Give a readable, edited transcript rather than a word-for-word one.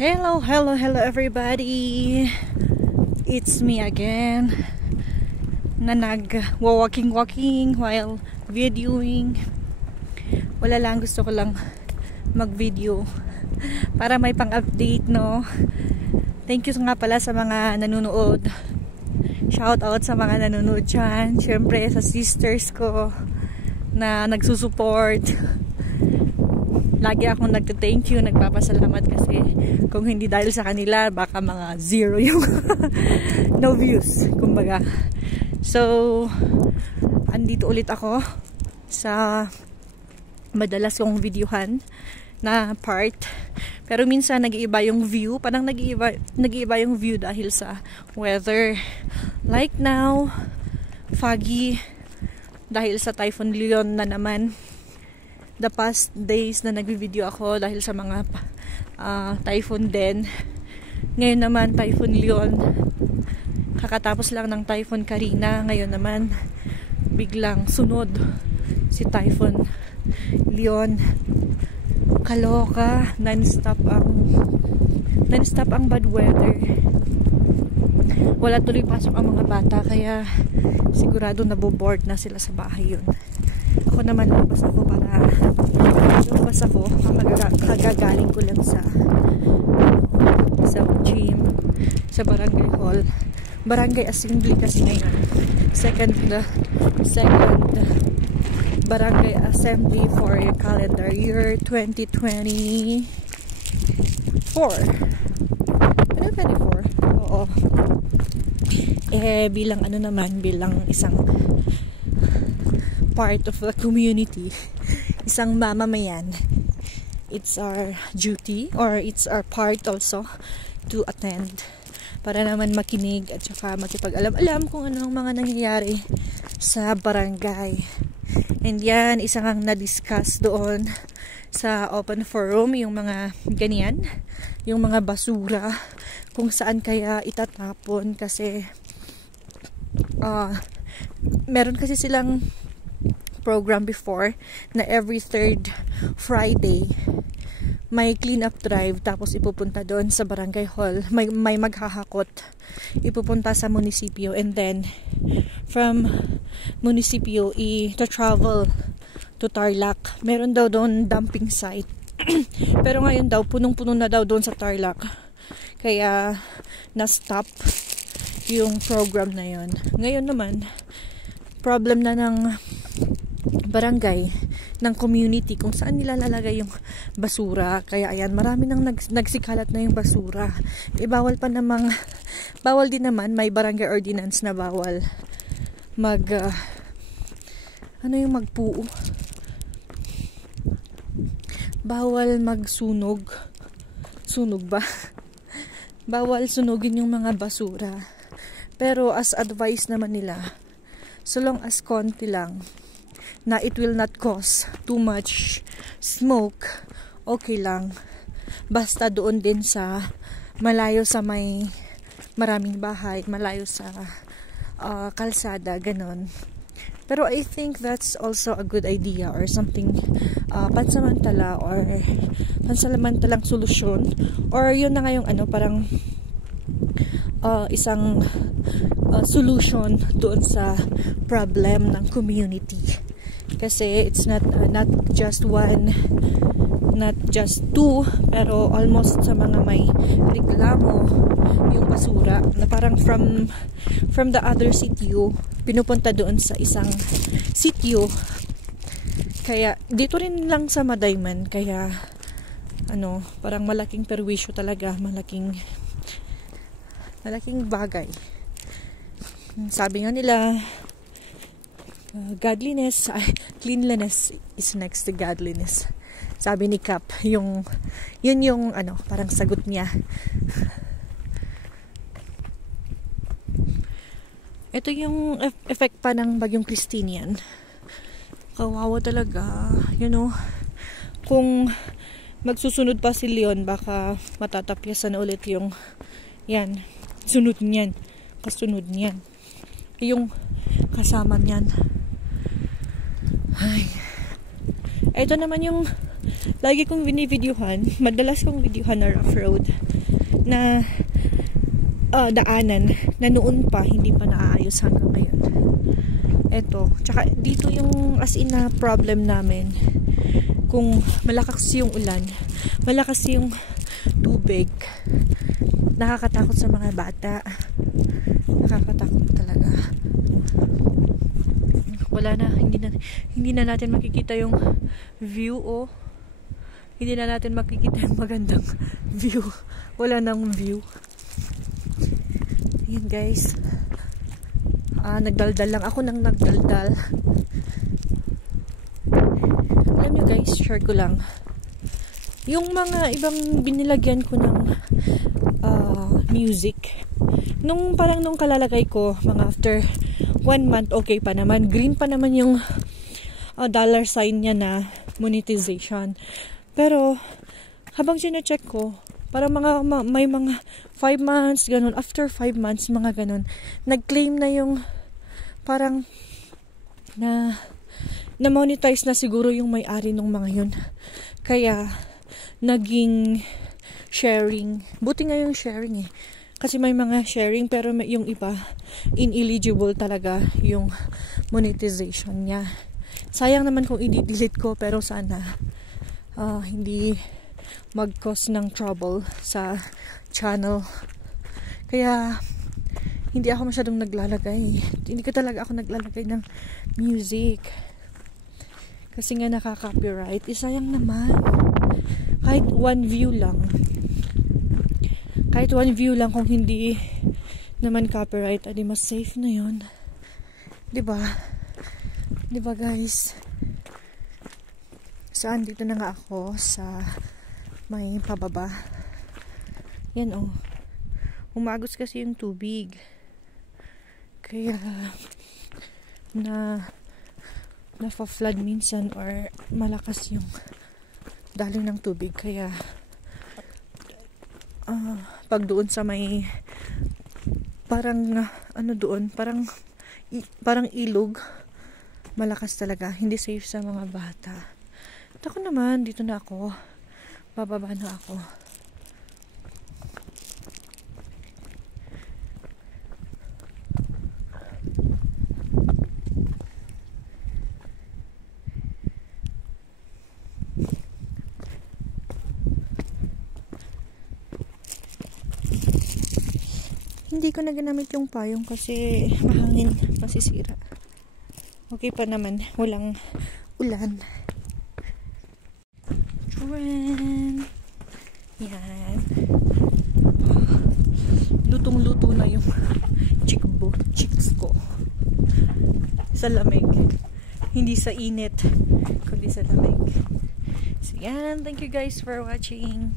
Hello everybody. It's me again na nag-walking while videoing. Wala lang, gusto ko lang mag-video para may pang-update, no? Thank you nga pala sa mga nanonood. Shout out sa mga nanonood dyan. Syempre sa sisters ko na nagsusupport. Lagi akong nagte-thank you, nagpapasalamat kasi kung hindi dahil sa kanila, baka mga zero yung no views, kumbaga. So, andito ulit ako sa madalas kong videohan na part. Pero minsan nag-iiba yung view, parang nag-iiba yung view dahil sa weather. Like now, foggy dahil sa Typhoon Leon na naman. The past days na nag-video ako dahil sa mga typhoon din. Ngayon naman Typhoon Leon. Kakatapos lang ng Typhoon Karina. Ngayon naman biglang sunod si Typhoon Leon. Kaloka, non-stop ang bad weather. Wala tuloy pasok ang mga bata kaya sigurado naboboard na sila sa bahay yun. Ako naman lumabas ako kagagaling ko lang sa gym, sa barangay hall, barangay assembly kasi ngayon second barangay assembly for calendar year 2024. Oo. Bilang bilang isang part of the community, isang mamamayan, it's our duty or it's our part also to attend para naman makinig at saka makipag-alam kung ano ang mga nangyayari sa barangay. And yan, isang ang na-discuss doon sa open forum, yung mga ganyan, yung mga basura, kung saan kaya itatapon kasi meron kasi silang program before na every third Friday may clean up drive, tapos ipupunta doon sa barangay hall, may maghahakot, ipupunta sa munisipyo, and then from munisipyo to travel to Tarlac. Meron daw doon dumping site pero ngayon daw punong-puno na daw doon sa Tarlac kaya na-stop yung program na yon. Ngayon naman problem na ng barangay, ng community, kung saan nila lalagay yung basura. Kaya ayan, marami nang nagsikalat na yung basura. Bawal din naman, may barangay ordinance na bawal magpuo. Bawal magsunog. Sunog ba? Bawal sunugin yung mga basura. Pero as advice naman nila, so long as konti lang, na it will not cause too much smoke, okay lang. Basta doon din sa malayo sa may maraming bahay, malayo sa kalsada, ganon. Pero I think that's also a good idea or something pansamantalang solusyon, or yun na nga yung parang isang solution doon sa problem ng community. Kasi it's not just one, not just two, pero almost sa mga may reklamo yung basura na parang from the other sitio pinupunta doon sa isang sitio. Kaya dito rin lang sa Madayman, kaya parang malaking perwisyo talaga, malaking bagay. Sabi nga nila, cleanliness is next to godliness. Sabi ni Cap, yun yung parang sagot niya. Ito yung effect pa ng bagyong Christine. Kawawa talaga, kung magsusunod pa si Leon, baka matatapyasan na ulit yung kasunod niyan, yung kasama niyan. Ay. Ito naman yung lagi kong binivideohan, madalas kong videohan na rough road na daanan na noon pa hindi pa naaayos hanggang ngayon. Eto, tsaka dito yung as in na problem namin, kung malakas yung ulan, malakas yung tubig, nakakatakot sa mga bata, nakakatakot talaga. Wala na, hindi na natin makikita yung view, oh. Hindi na natin makikita yung magandang view. Wala nang view. Ayan guys. Nagdaldal lang ako ng nagdaldal. Alam nyo guys, share ko lang. Yung mga ibang binilagyan ko ng music. Nung kalalagay ko, mga after 1 month, okay pa naman. Green pa naman yung dollar sign niya na monetization. Pero, habang sine-check ko, parang may mga 5 months, ganun. After 5 months, mga ganun. Nag-claim na yung parang na-monetize na siguro yung may-ari ng mga yun. Kaya, naging sharing. Buti nga yung sharing eh. Kasi may mga sharing pero yung iba ineligible talaga yung monetization niya. Sayang naman kung i-delete ko pero sana hindi mag-cause ng trouble sa channel. Kaya hindi ako masyadong naglalagay. Hindi ko talaga ako naglalagay ng music. Kasi nga nakaka-copyright. Sayang naman. Kahit 1 view lang. Kahit 1 view lang kung hindi naman copyright, adi mas safe na yun. Diba? Diba guys? Saan dito na nga ako sa may pababa. Yan oh. Umagos kasi yung tubig. Kaya na-flood minsan or malakas yung daling ng tubig. Kaya pag doon sa may parang doon, parang ilog, malakas talaga, hindi safe sa mga bata. At ako naman, dito na ako, bababa na ako. Hindi ko na ginamit yung payong kasi mahangin, masisira. Okay pa naman, walang ulan. Chuan! Yan. Lutong-luto na yung chicks ko. Sa lamig. Hindi sa init, kundi sa lamig. So yan, thank you guys for watching.